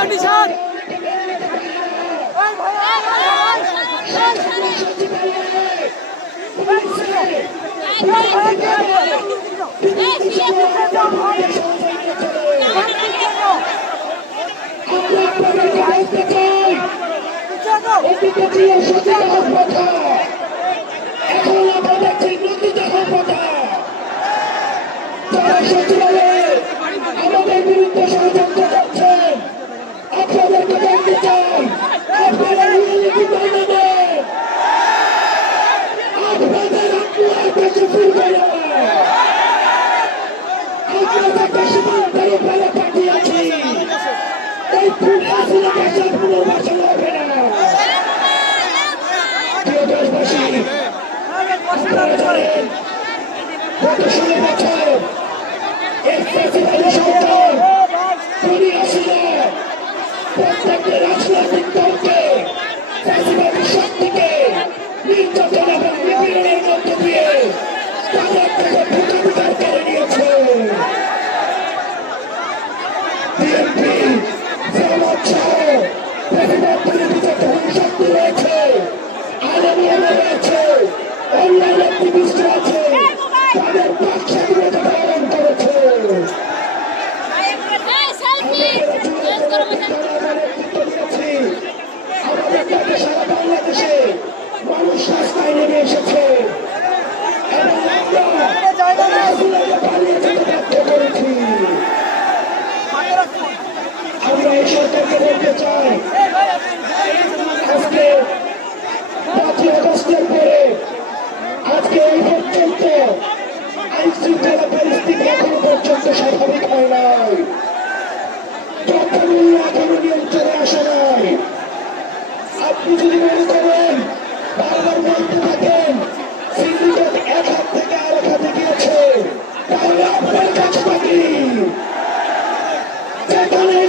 Condition আমাদের বিরুদ্ধে ষড়যন্ত্র করছেন, আপনাদেরকে বলতে চাই আপনারা আপনাদের আপনার কাছে ফিরবে না। আপনাদেরকে সীমান্তের উপরে পাঠিয়েছি, এই ফুলগাছিলা দেশের পুনর্বাসন হবে না। প্রিয় দেশবাসী, আপনারা জানেন গত 16 বছর এই ফ্যাসিবাদী সরকার দুনিয়া ছিল প্রত্যেকটি রাজনৈতিক দলকে ফ্যাসিবাদী শক্তিকে নির্যাতন এবং নিপীড়নের মধ্য দিয়ে তাদের থেকে ভোটাধিকার কেড়ে নিয়েছে। বিএনপি জামাত সহ ফ্যাসিবাদ বিরোধী যে শক্তি রয়েছে, আলেম ওলামা রয়েছে, অনলাইন অ্যাক্টিভিস্ট রয়েছে, তাদের বাক স্বাধীনতা পালন করেছে। আমাদের কাছে সারা বাংলাদেশে মানুষ রাস্তায় নেমে এসেছে এবং আমরা পালিয়ে যেতে বাধ্য করেছি। আমরা এই সরকারকে বলতে চাই, আজকে 5ই আগস্টের পরে আজকে এই পর্যন্ত আইন শৃঙ্খলা পরিস্থিতি এখনো পর্যন্ত স্বাভাবিক হয় নাই, দ্রব্যমূল্য এখনো নিয়ন্ত্রণে আসে নাই। আপনি যদি মনে করেন বারবার বলতে থাকেন সিন্ডিকেট এক হাত থেকে আরেক হাতে গিয়েছে, তাহলে আপনার কাছে থাকি যেখানে এই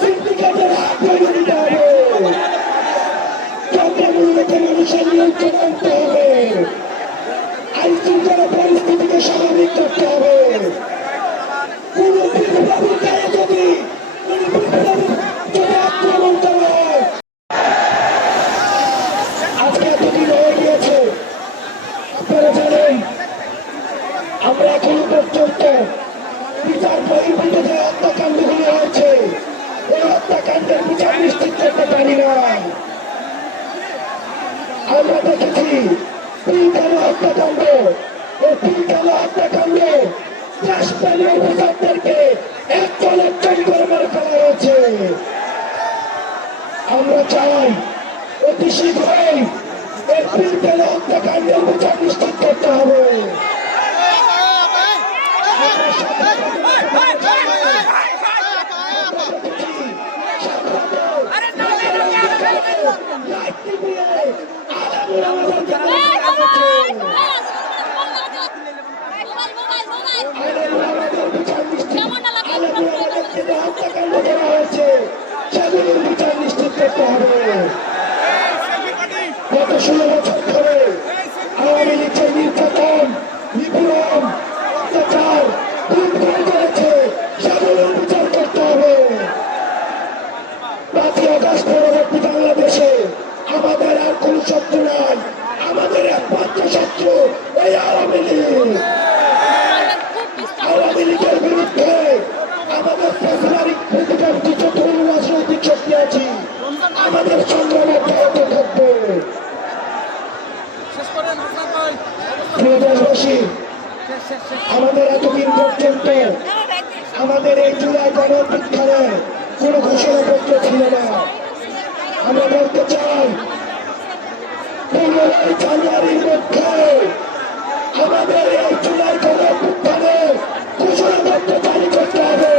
সিন্ডিকেটের হাত ভেঙে দিতে হবে, দ্রব্যমূল্যকে মানুষের নিয়ন্ত্রণ আনতে হবে, আইন শৃঙ্খলা পরিস্থিতিকে স্বাভাবিক করতে হবে। কোন বিপ্লবীর গায়ে যদি আক্রমণ করা হয়, আজকে এতদিন হয়ে গিয়েছে, আপনারা জানেন আমরা এখনো পর্যন্ত বিচার বহির্ভূত যে হত্যাকাণ্ডগুলি হয়েছে, এই হত্যাকাণ্ডের বিচার নিশ্চিত করতে পারি না। আমরা দেখেছি পিলখানা হত্যাকাণ্ড, এই পিলখানা হত্যাকাণ্ড দেশপ্রেমী অফিসারদেরকে একজন করে মেরে ফেলা হয়েছে। আমরা চাই অতি শীঘ্রই এই পিলখানা হত্যাকাণ্ডের বিচার নিশ্চিত করতে হবে। সেগুলির বিচার নিশ্চিত করতে হবে। গত 16 বছর ধরে আওয়ামী লীগ যে নির্যাতন, নিপীড়ন, অত্যাচার করেছে, সেগুলির বিচার করতে হবে। 5ই আগস্ট পরবর্তী বাংলাদেশে আমাদের আর কোন শত্রু নাই, আমাদের একমাত্র শত্রু এই আওয়ামী লীগ। আওয়ামী লীগের বিরুদ্ধে আমাদের ফেব্রুয়ারি রাজনৈতিক শক্তি আছি, আমাদের সংগ্রাম অব্যাহত থাকবে। দেশবাসী, আমাদের এতদিন পর্যন্ত আমাদের এই জুলাই গণঅভ্যুত্থানে কোন ঘোষণাপত্র ছিল না। আমরা বলতে চাই 15 জানুয়ারির মধ্যে আমাদের এই জুলাই গণঅভ্যুত্থানে ঘোষণাপত্র জারি করতে হবে।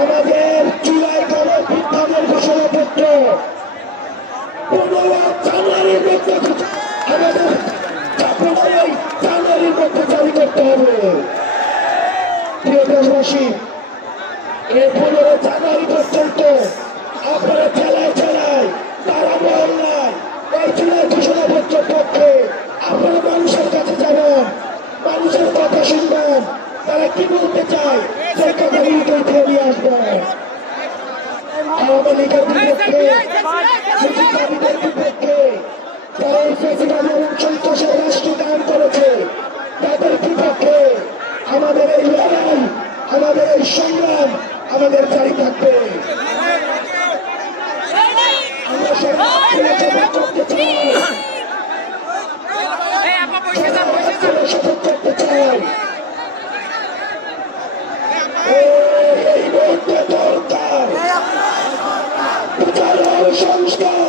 আমাদের জুলাই গণঅভ্যুত্থানের ঘোষণাপত্র 15 জানুয়ারির মধ্যে আমাদের 15 জানুয়ারির মধ্যে জারি করতে হবে। প্রিয় দেশবাসী, এই 15 জানুয়ারি পর্যন্ত আপনারা জেলায় জেলায় তারা মহল্লায় এই জুলাই ঘোষণাপত্রের পক্ষে আপনারা মানুষের কাছে যাবেন, মানুষের কথা শুনবেন, তারা কি বলতে চায় সে কথাগুলিকে উঠে নিয়ে আসবেন। আওয়ামী লীগের বিপক্ষে, মুক্তিকামীদের বিপক্ষে, যারা এই ফ্যাসিবাদী এবং সন্ত্রাসের রাষ্ট্র কায়েম করেছে তাদের বিপক্ষে আমাদের এই লড়াই, আমাদের এই সংগ্রাম আমাদের জারি থাকবে। আমরা সবাই শপথ করতে চাই, শপথ করতে চাই এই মুহূর্তে দরকার বিচার সংস্কার,